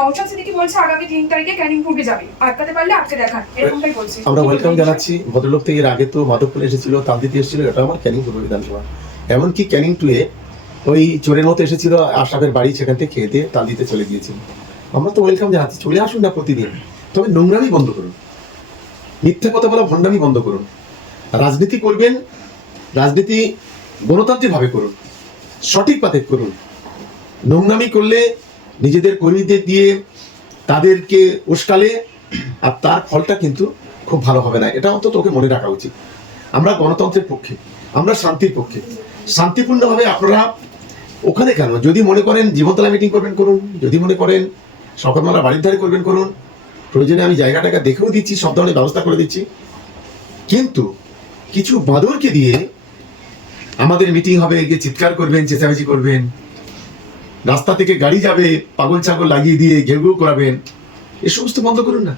নওশাদ সিদ্দিকী বলছে আগামী 3 তারিখে ক্যানিং পূর্বে যাবে, আটকাতে পারলে আটকে দেখান, এরকমটাই বলছে। আমরা ওয়েলকাম জানাচ্ছি। ভদ্রলোক থেকে এর আগে তো মাধবপুরে এসেছিল, তালদিতে এসেছিল, এটা আমার ক্যানিং পূর্ব বিধানসভা। এমনকি ক্যানিং টুয়ে ওই চোরের মতো এসেছিল আশরাফের বাড়ি, সেখান থেকে খেয়ে দিয়ে তালদিতে চলে গিয়েছিল। আমরা তো ওয়েলকাম জানাচ্ছি, চলে আসুন না প্রতিদিন, তবে নোংরামি বন্ধ করুন, মিথ্যা কথা বলা, ভণ্ডামি বন্ধ করুন। রাজনীতি করবেন, রাজনীতি গণতান্ত্রিকভাবে করুন, সঠিক পথে করুন। নোংরামি করলে নিজেদের কর্মীদের দিয়ে তাদেরকে উস্কালে আর তার ফলটা কিন্তু খুব ভালো হবে না, এটা অন্তত ওকে মনে রাখা উচিত। আমরা গণতন্ত্রের পক্ষে, আমরা শান্তির পক্ষে। শান্তিপূর্ণভাবে আপনারা ওখানে কেন, যদি মনে করেন জীবনতলা মিটিং করবেন করুন, যদি মনে করেন শওকতমোল্লার বাড়ির ধারে করবেন করুন, প্রয়োজনে আমি জায়গাটাকে দেখেও দিচ্ছি, সব ধরনের ব্যবস্থা করে দিচ্ছি। কিন্তু কিছু বাঁদরকে দিয়ে আমাদের মিটিং হবে, গিয়ে চিৎকার করবেন, চেঁচামেচি করবেন, রাস্তা থেকে গাড়ি যাবে পাগল ছাগল লাগিয়ে দিয়ে ঘেউ ঘেউ করাবেন, এ সমস্ত বন্ধ করুন না।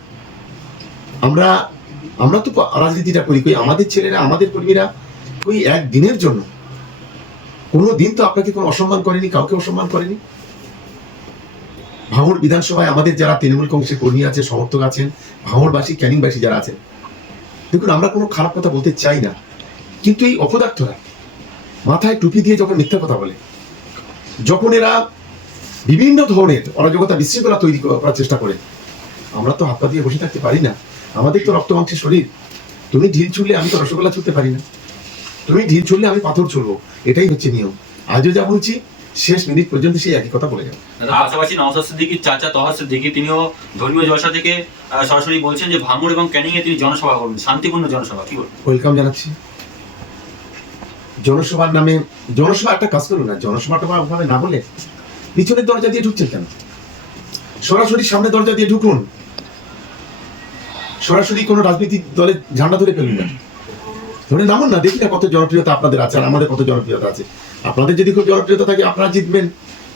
আমরা তো রাজনীতিটা করি, কই আমাদের ছেলেরা, আমাদের কর্মীরা ওই একদিনের জন্য কোনো দিন তো আপনাকে কোনো অসম্মান করেনি, কাউকে অসম্মান করেনি। ভাঙড় বিধানসভায় আমাদের যারা তৃণমূল কংগ্রেসের কর্মী আছে, সমর্থক আছেন, ভাঙড়বাসী, ক্যানিংবাসী যারা আছেন, দেখুন আমরা কোনো খারাপ কথা বলতে চাই না, কিন্তু এই অপদার্থরা মাথায় টুপি দিয়ে যখন মিথ্যা কথা বলে, যখন এরা বিভিন্ন ধরনের অরাজকতা, বিশৃঙ্খলা তৈরি করার চেষ্টা করে, আমরা তো হাত পা দিয়ে বসে থাকতে পারি না। আমাদের তো রক্ত মাংসের শরীর। তুমি ঢিল ছুড়লে আমি তো রসগোল্লা ছুটতে পারি না, তুমি ঢিল ছুড়লে আমি পাথর ছুড়বো, এটাই হচ্ছে নিয়ম। আজও যা বলছি, শেষ মিনিট পর্যন্ত সেই একই কথা বলে যাবো। পাশাপাশি নওশাদ সিদ্দিকীর চাচা তহা সিদ্দিকী তিনিও ধর্মীয় জলসা থেকে সরাসরি বলছেন যে ভাঙড় এবং ক্যানিং এ তিনি জনসভা করবেন, শান্তিপূর্ণ জনসভা। কি বলবেন? ওয়েলকাম জানাচ্ছি। জনসভার নামে, জনসভা একটা কাজ করুন না, জনসভাটা ওভাবে না বলে পিছনের দরজা দিয়ে ঢুকছেন কেন? সরাসরি সামনে দরজা দিয়ে ঢুকুন, সরাসরি কোনো রাজনৈতিক দলের ঝান্ডা ধরে ফেলুন না, ধরে নামুন না। দেখি না কত জনপ্রিয়তা আপনাদের আছে আর আমাদের কত জনপ্রিয়তা আছে। আপনাদের যদি খুব জনপ্রিয়তা থাকে আপনারা জিতবেন,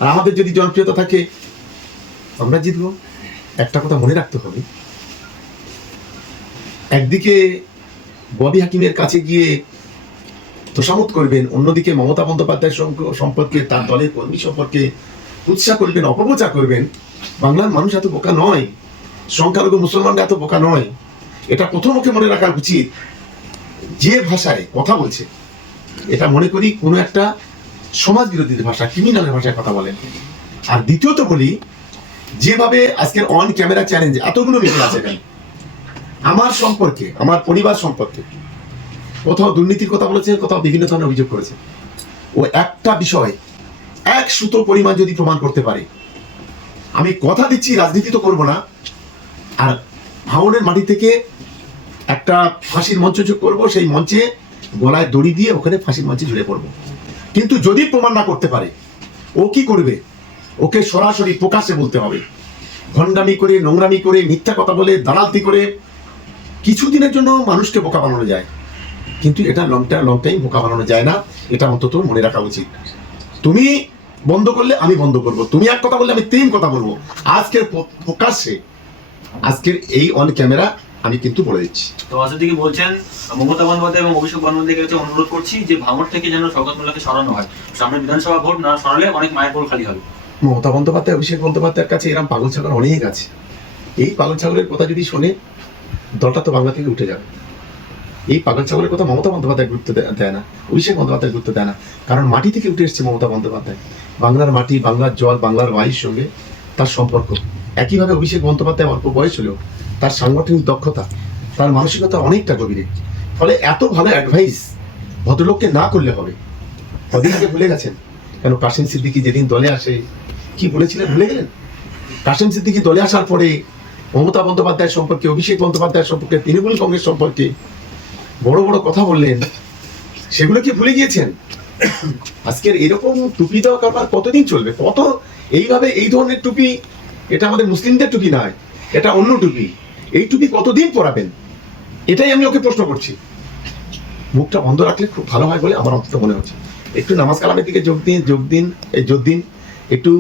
আর আমাদের যদি জনপ্রিয়তা থাকে আমরা জিতবো। একটা কথা মনে রাখতে হবে, একদিকে ববি হাকিমের কাছে গিয়ে তোষামত করবেন, অন্যদিকে মমতা বন্দ্যোপাধ্যায় সম্পর্কে, তার দলের কর্মী সম্পর্কে উৎসাহ করবেন, অপপ্রচার করবেন। বাংলার মানুষ এত বোকা নয়, সংখ্যালঘু মুসলমানরা এত বোকা নয়। এটা প্রথমকে মনে রাখা উচিত। যে ভাষায় কথা বলছে, এটা মনে করি কোনো একটা সমাজ বিরোধী ভাষা, ক্রিমিনালের ভাষায় কথা বলেন। আর দ্বিতীয়ত বলি, যেভাবে আজকের অন ক্যামেরা চ্যালেঞ্জ এতগুলো মিটিং আছে, আমার সম্পর্কে, আমার পরিবার সম্পর্কে কোথাও দুর্নীতির কথা বলেছে, কোথাও বিভিন্ন ধরনের অভিযোগ করেছে। ও একটা বিষয় এক সুতো পরিমাণ যদি প্রমাণ করতে পারে, আমি কথা দিচ্ছি রাজনীতি তো করবো না, আর ভাঙড়ের মাটি থেকে একটা ফাঁসির মঞ্চ যোগ করবো, সেই মঞ্চে গলায় দড়ি দিয়ে ওখানে ফাঁসির মঞ্চে ঝুলে পড়বো। কিন্তু যদি প্রমাণ না করতে পারে, ও কি করবে? ওকে সরাসরি প্রকাশ্যে বলতে হবে। ভণ্ডামি করে, নোংরামি করে, মিথ্যা কথা বলে, দালালতি করে কিছুদিনের জন্য মানুষকে বোকা বানানো যায়, কিন্তু এটা লং টাইম বোকা বানানো যায় না। এটা অন্তত মনে রাখা উচিত। তুমি বন্ধ করলে আমি বন্ধ করব, তুমি এক কথা বললে আমি 3 কথা বলবো। আজকের প্রকাশ্যে, আজকের এই অন ক্যামেরা আমি কিন্তু বলে দিচ্ছি। তহা সিদ্দিকী বলছেন মমতা বন্দ্যোপাধ্যায় এবং অভিষেক বন্দ্যোপাধ্যায়ের কাছে অনুরোধ করছি যে ভাঙড় থেকে যেন শওকত মোল্লাকে সরানো হয়, সামনে বিধানসভা ভোট, না সরালে অনেক মায়ের কোল খালি হবে। মমতা বন্দ্যোপাধ্যায়, অভিষেক বন্দ্যোপাধ্যায়ের কাছে এরকম পাগল ছাগল অনেক আছে। এই পাগল ছাগলের কথা যদি শোনে, দলটা তো বাংলা থেকে উঠে যাবে। এই পাগল ছাগলের কথা মমতা বন্দ্যোপাধ্যায় গুরুত্ব দেয় না, অভিষেক বন্দ্যোপাধ্যায় গুরুত্ব দেয় না। কারণ মাটি থেকে উঠে এসেছে মমতা বন্দ্যোপাধ্যায়। বাংলার মাটি, বাংলার জল, বাংলার বায়ুর সঙ্গে তার সম্পর্ক। একইভাবে অভিষেক বন্দ্যোপাধ্যায় অল্প বয়স হলেও তার সাংগঠনিক দক্ষতা, তার মানসিকতা অনেকটা গভীরে। ফলে এত ভালো অ্যাডভাইস ভদ্রলোককে না করলে হবে। কদিন আগে ভুলে গেছেন কেন? কাসেম সিদ্দিকী যেদিন দলে আসে কি বলেছিলেন ভুলে গেলেন? কাসেম সিদ্দিকী দলে আসার পরে মমতা বন্দ্যোপাধ্যায় সম্পর্কে, অভিষেক বন্দ্যোপাধ্যায় সম্পর্কে, তৃণমূল কংগ্রেস সম্পর্কে বড় বড় কথা বললেন, সেগুলো কি ভুলে গিয়েছেন? আজকের এরকম টুপি দেওয়া কারবার কতদিন চলবে? কত এইভাবে এই ধরনের টুপি? এটা আমাদের মুসলিমদের টুপি নয়, এটা অন্য টুপি। এই টুপি কতদিন পরাবেন? এটাই আমি ওকে প্রশ্ন করছি। মুখটা বন্ধ রাখলে খুব ভালো হয় বলে আমার অন্তত মনে হচ্ছে। একটু নামাজ কালামের দিকে যোগ দিন, একটু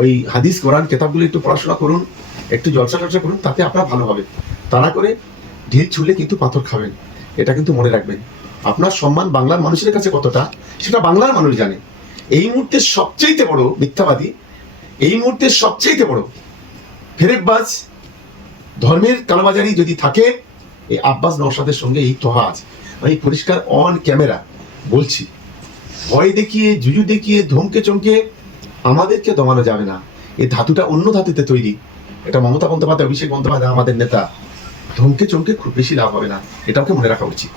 ওই হাদিস কোরআন কেতাবগুলো একটু পড়াশোনা করুন, একটু জলসা টলসা করুন, তাতে আপনার ভালো হবে। তা না করে ঢিল ছুড়লে কিন্তু পাথর খাবেন, এটা কিন্তু মনে রাখবেন। আপনার সম্মান বাংলার মানুষের কাছে কতটা, সেটা বাংলার মানুষ জানে। এই মুহূর্তে সবচেয়ে বড় মিথ্যাবাদী, এই মুহূর্তে সবচেয়ে বড় ফেরেববাজ ধর্মের কালোবাজারি যদি থাকে, এই আব্বাস নওশাদের সঙ্গে এই তোহা আছে। আমি পরিষ্কার অন ক্যামেরা বলছি, ভয় দেখিয়ে, জুজু দেখিয়ে, ধমকে চমকে আমাদেরকে দমানো যাবে না। এই ধাতুটা অন্য ধাতুতে তৈরি। এটা মমতা বন্দ্যোপাধ্যায়, অভিষেক বন্দ্যোপাধ্যায় আমাদের নেতা, ধমকে চমকে খুব বেশি লাভ হবে না, এটা ওকে মনে রাখা উচিত।